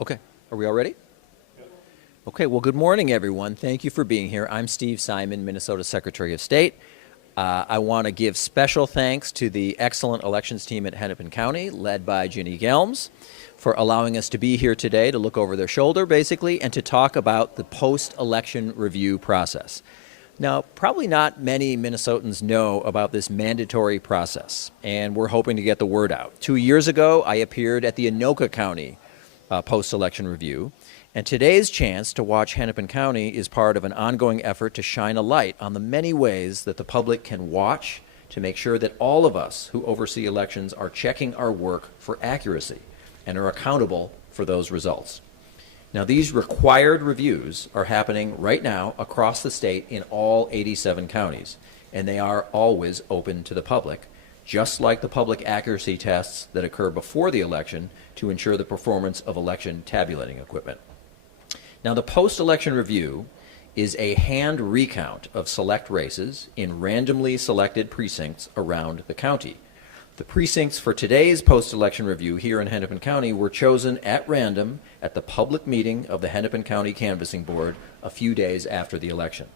Okay, are we all ready? Okay, well, good morning, everyone. Thank you for being here. I'm Steve Simon, Minnesota Secretary of State. I want to give special thanks to the excellent elections team at Hennepin County, led by Ginny Gelms, for allowing us to be here today to look over their shoulder, basically, and to talk about the post-election review process. Now, probably not many Minnesotans know about this mandatory process, and we're hoping to get the word out. 2 years ago, I appeared at the Anoka County post-election review, and today's chance to watch Hennepin County is part of an ongoing effort to shine a light on the many ways that the public can watch to make sure that all of us who oversee elections are checking our work for accuracy and are accountable for those results. Now, these required reviews are happening right now across the state in all 87 counties, and they are always open to the public, just like the public accuracy tests that occur before the election to ensure the performance of election tabulating equipment. Now, the post-election review is a hand recount of select races in randomly selected precincts around the county. The precincts for today's post-election review here in Hennepin County were chosen at random at the public meeting of the Hennepin County Canvassing Board a few days after the election.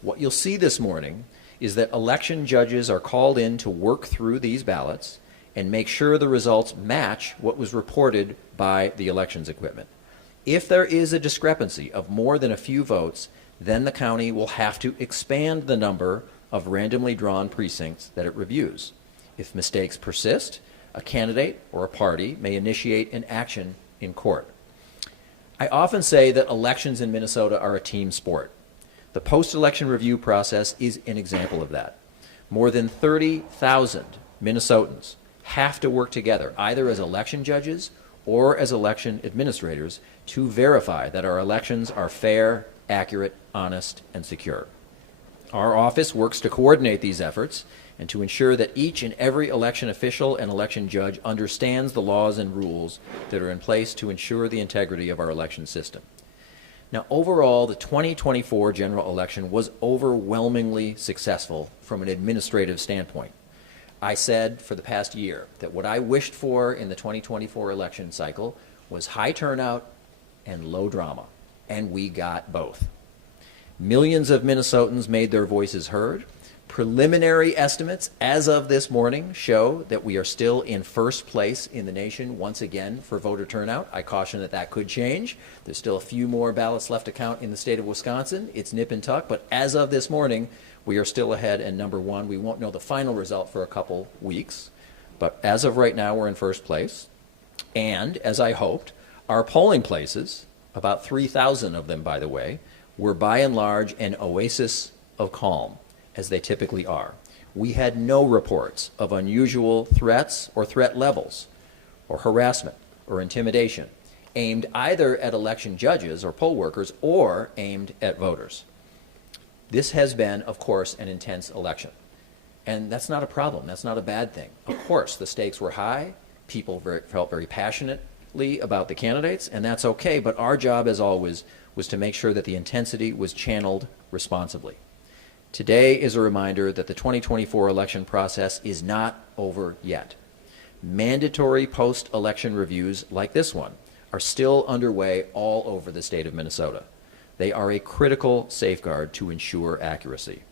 What you'll see this morning is that election judges are called in to work through these ballots and make sure the results match what was reported by the elections equipment. If there is a discrepancy of more than a few votes, then the county will have to expand the number of randomly drawn precincts that it reviews. If mistakes persist, a candidate or a party may initiate an action in court. I often say that elections in Minnesota are a team sport. The post-election review process is an example of that. More than 30,000 Minnesotans have to work together, either as election judges or as election administrators, to verify that our elections are fair, accurate, honest, and secure. Our office works to coordinate these efforts and to ensure that each and every election official and election judge understands the laws and rules that are in place to ensure the integrity of our election system. Now, overall, the 2024 general election was overwhelmingly successful from an administrative standpoint. I said for the past year that what I wished for in the 2024 election cycle was high turnout and low drama, and we got both. Millions of Minnesotans made their voices heard. Preliminary estimates as of this morning show that we are still in first place in the nation once again for voter turnout. I caution that that could change. There's still a few more ballots left to count in the state of Wisconsin. It's nip and tuck, but as of this morning, we are still ahead and number one. We won't know the final result for a couple weeks, but as of right now, we're in first place. And as I hoped, our polling places, about 3,000 of them, by the way, were by and large an oasis of calm, as they typically are. We had no reports of unusual threats or threat levels or harassment or intimidation aimed either at election judges or poll workers or aimed at voters. This has been, of course, an intense election. And that's not a problem. That's not a bad thing. Of course, the stakes were high. People felt very passionately about the candidates, and that's okay. But our job, as always, was to make sure that the intensity was channeled responsibly. Today is a reminder that the 2024 election process is not over yet. Mandatory post-election reviews like this one are still underway all over the state of Minnesota. They are a critical safeguard to ensure accuracy.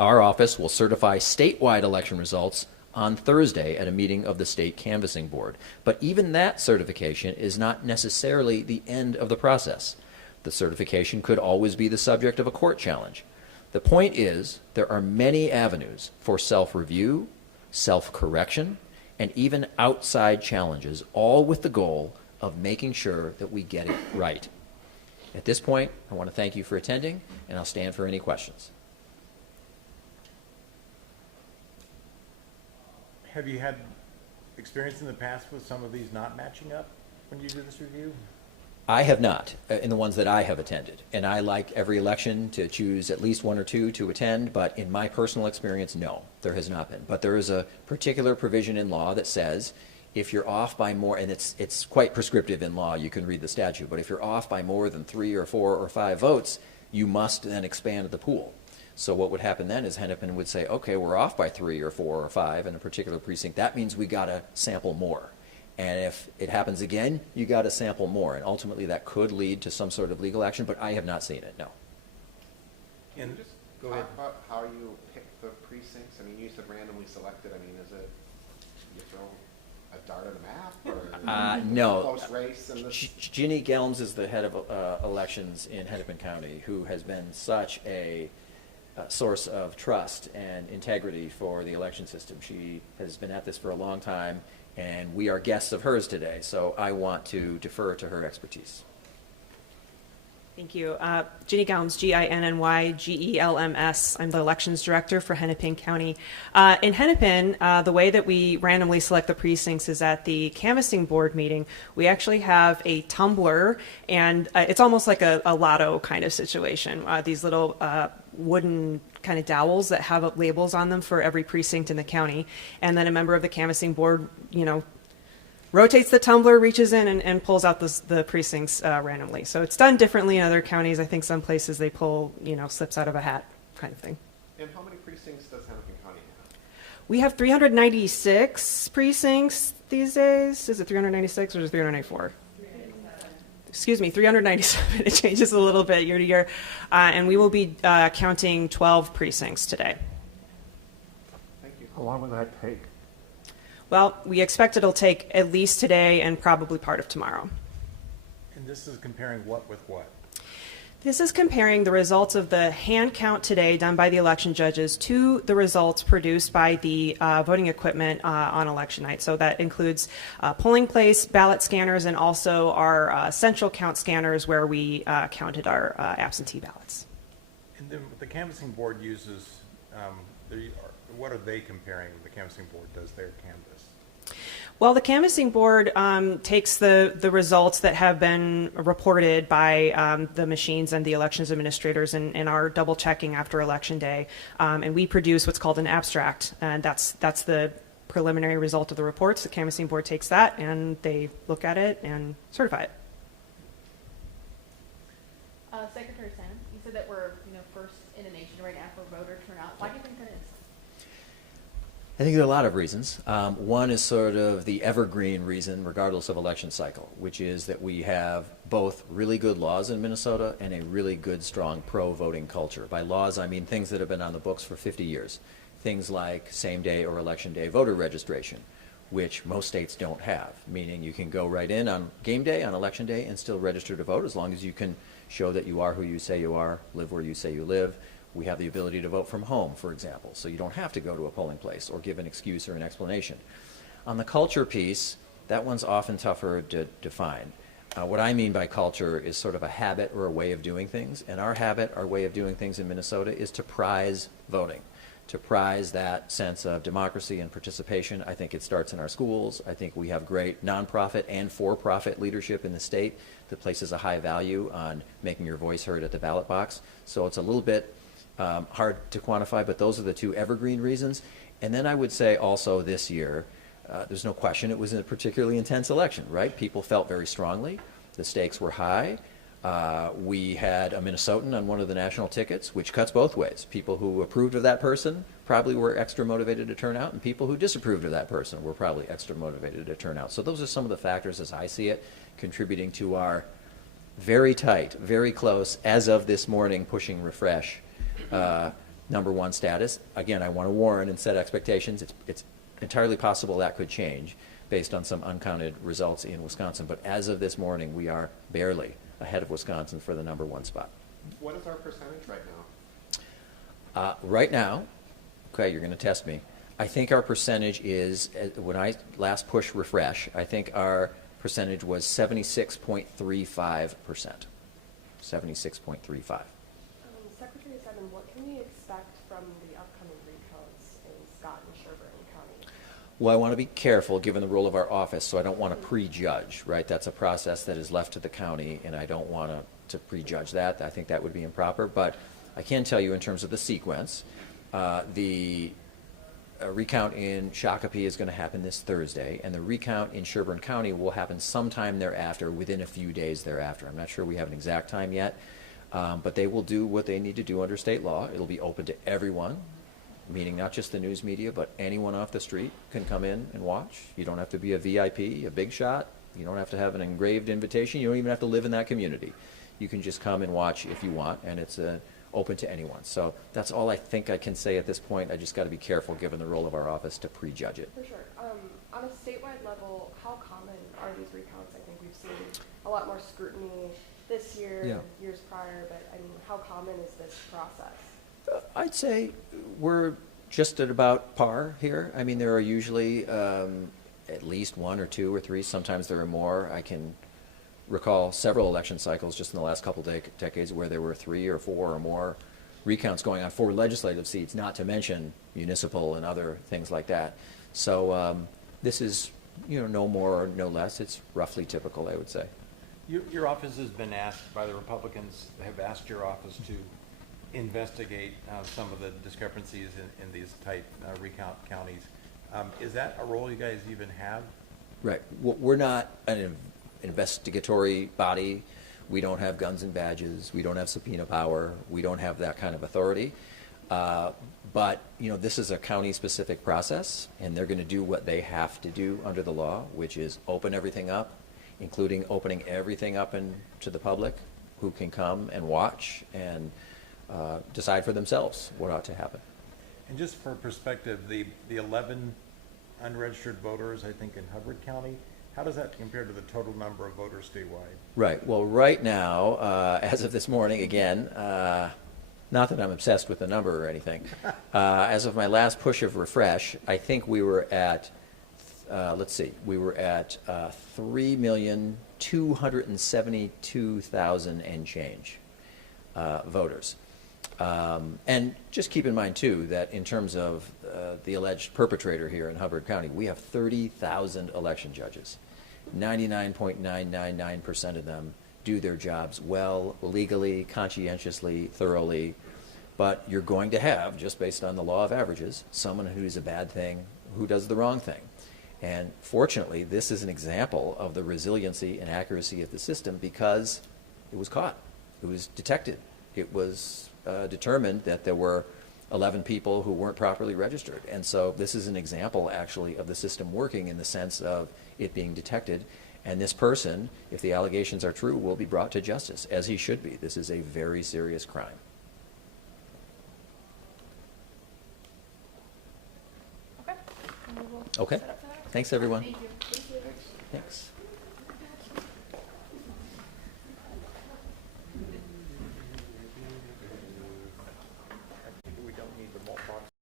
Our office will certify statewide election results on Thursday at a meeting of the State Canvassing Board. But even that certification is not necessarily the end of the process. The certification could always be the subject of a court challenge. The point is, there are many avenues for self-review, self-correction, and even outside challenges, all with the goal of making sure that we get it right. At this point, I want to thank you for attending, and I'll stand for any questions. Have you had experience in the past with some of these not matching up when you do this review? I have not, in the ones that I have attended. And I like every election to choose at least one or two to attend, but in my personal experience, no, there has not been. But there is a particular provision in law that says if you're off by more, and it's quite prescriptive in law, you can read the statute, but if you're off by more than 3 or 4 or 5 votes, you must then expand the pool. So what would happen then is Hennepin would say, okay, we're off by 3 or 4 or 5 in a particular precinct. That means we got to sample more. And if it happens again, you got to sample more. And ultimately, that could lead to some sort of legal action, but I have not seen it, no. And Can you just go talk ahead. about how you pick the precincts? I mean, you said randomly selected. I mean, is it you throw a dart at a map or No. close race? And this? Ginny Gelms is the head of elections in Hennepin County, who has been such a source of trust and integrity for the election system. She has been at this for a long time, and we are guests of hers today, so I want to defer to her expertise. Thank you. Ginny Gelms, Ginnygelms. I'm the elections director for Hennepin County. In Hennepin, the way that we randomly select the precincts is at the canvassing board meeting. We actually have a tumbler, and it's almost like a lotto kind of situation. These little wooden kind of dowels that have labels on them for every precinct in the county. And then a member of the canvassing board, rotates the tumbler, reaches in, and pulls out the precincts randomly. So it's done differently in other counties. I think some places they pull, slips out of a hat kind of thing. And how many precincts does Hennepin County have? We have 396 precincts these days. Is it 396 or is it 394? Excuse me, 397. It changes a little bit year to year. And we will be counting 12 precincts today. Thank you. How long will that take? Well, we expect it'll take at least today and probably part of tomorrow. And this is comparing what with what? This is comparing the results of the hand count today done by the election judges to the results produced by the voting equipment on election night. So that includes polling place, ballot scanners, and also our central count scanners where we counted our absentee ballots. And then the canvassing board uses, what are they comparing? The canvassing board does their canvass. Well, the canvassing board takes the results that have been reported by the machines and the elections administrators and are double checking after election day, and we produce what's called an abstract, and that's the preliminary result of the reports. The canvassing board takes that and they look at it and certify it. Secretary Sam, you said that we're first in the nation right now for voter turnout. Why do you think that is? I think there are a lot of reasons. One is sort of the evergreen reason, regardless of election cycle, which is that we have both really good laws in Minnesota and a really good, strong pro-voting culture. By laws, I mean things that have been on the books for 50 years. Things like same-day or election day voter registration, which most states don't have, meaning you can go right in on game day, on election day, and still register to vote as long as you can show that you are who you say you are, live where you say you live. We have the ability to vote from home, for example, so you don't have to go to a polling place or give an excuse or an explanation. On the culture piece, that one's often tougher to define. What I mean by culture is sort of a habit or a way of doing things, and our habit, our way of doing things in Minnesota is to prize voting, to prize that sense of democracy and participation. I think it starts in our schools. I think we have great nonprofit and for-profit leadership in the state that places a high value on making your voice heard at the ballot box. So it's a little bit hard to quantify, but those are the two evergreen reasons. And then I would say also this year, there's no question it was a particularly intense election, right? People felt very strongly. The stakes were high. We had a Minnesotan on one of the national tickets, which cuts both ways. People who approved of that person probably were extra motivated to turn out, and people who disapproved of that person were probably extra motivated to turn out. So those are some of the factors, as I see it, contributing to our very tight, very close, as of this morning, pushing refresh number one status. Again, I want to warn and set expectations. It's entirely possible that could change based on some uncounted results in Wisconsin. But as of this morning, we are barely ahead of Wisconsin for the number one spot. What is our percentage right now? Right now, okay, you're going to test me. I think our percentage is, when I last push refresh, I think our percentage was 76.35%. 76.35. Secretary Simon, what can we expect from the upcoming recounts in Scott and Sherburne County? Well, I want to be careful given the role of our office, so I don't want to prejudge, right? That's a process that is left to the county, and I don't want to prejudge that. I think that would be improper, but I can tell you in terms of the sequence, the recount in Shakopee is going to happen this Thursday, and the recount in Sherburne County will happen sometime thereafter, within a few days thereafter. I'm not sure we have an exact time yet, but they will do what they need to do under state law. It'll be open to everyone meaning not just the news media, but anyone off the street can come in and watch. You don't have to be a VIP, a big shot. You don't have to have an engraved invitation. You don't even have to live in that community. You can just come and watch if you want, and it's open to anyone. So that's all I think I can say at this point. I just got to be careful, given the role of our office, to prejudge it. For sure. On a statewide level, how common are these recounts? I think we've seen a lot more scrutiny this year, Yeah. and years prior, but I mean, how common is this process? I'd say we're just at about par here. I mean, there are usually at least one or two or three. Sometimes there are more. I can recall several election cycles just in the last couple decades where there were 3 or 4 or more recounts going on for legislative seats, not to mention municipal and other things like that. So this is, no more or no less. It's roughly typical, I would say. Your office has been asked by the Republicans, have asked your office to investigate some of the discrepancies in these type recount counties. Is that a role you guys even have? Right. We're not an investigatory body. We don't have guns and badges. We don't have subpoena power. We don't have that kind of authority. But, this is a county-specific process, and they're going to do what they have to do under the law, which is open everything up, including opening everything up to the public, who can come and watch and decide for themselves what ought to happen. And just for perspective, the 11 unregistered voters, I think, in Hubbard County, how does that compare to the total number of voters statewide? Right. Well, right now, as of this morning, again, not that I'm obsessed with the number or anything, as of my last push of refresh, I think we were at, we were at 3,272,000 and change voters. And just keep in mind, too, that in terms of the alleged perpetrator here in Hubbard County, we have 30,000 election judges. 99.999% of them do their jobs well, legally, conscientiously, thoroughly. But you're going to have, just based on the law of averages, someone who does a bad thing, who does the wrong thing. And fortunately, this is an example of the resiliency and accuracy of the system because it was caught. It was detected. It was determined that there were 11 people who weren't properly registered. And so this is an example, actually, of the system working in the sense of it being detected. And this person, if the allegations are true, will be brought to justice, as he should be. This is a very serious crime. Okay. And we will Okay. set up for that. Thank everyone. Thank you. Thanks.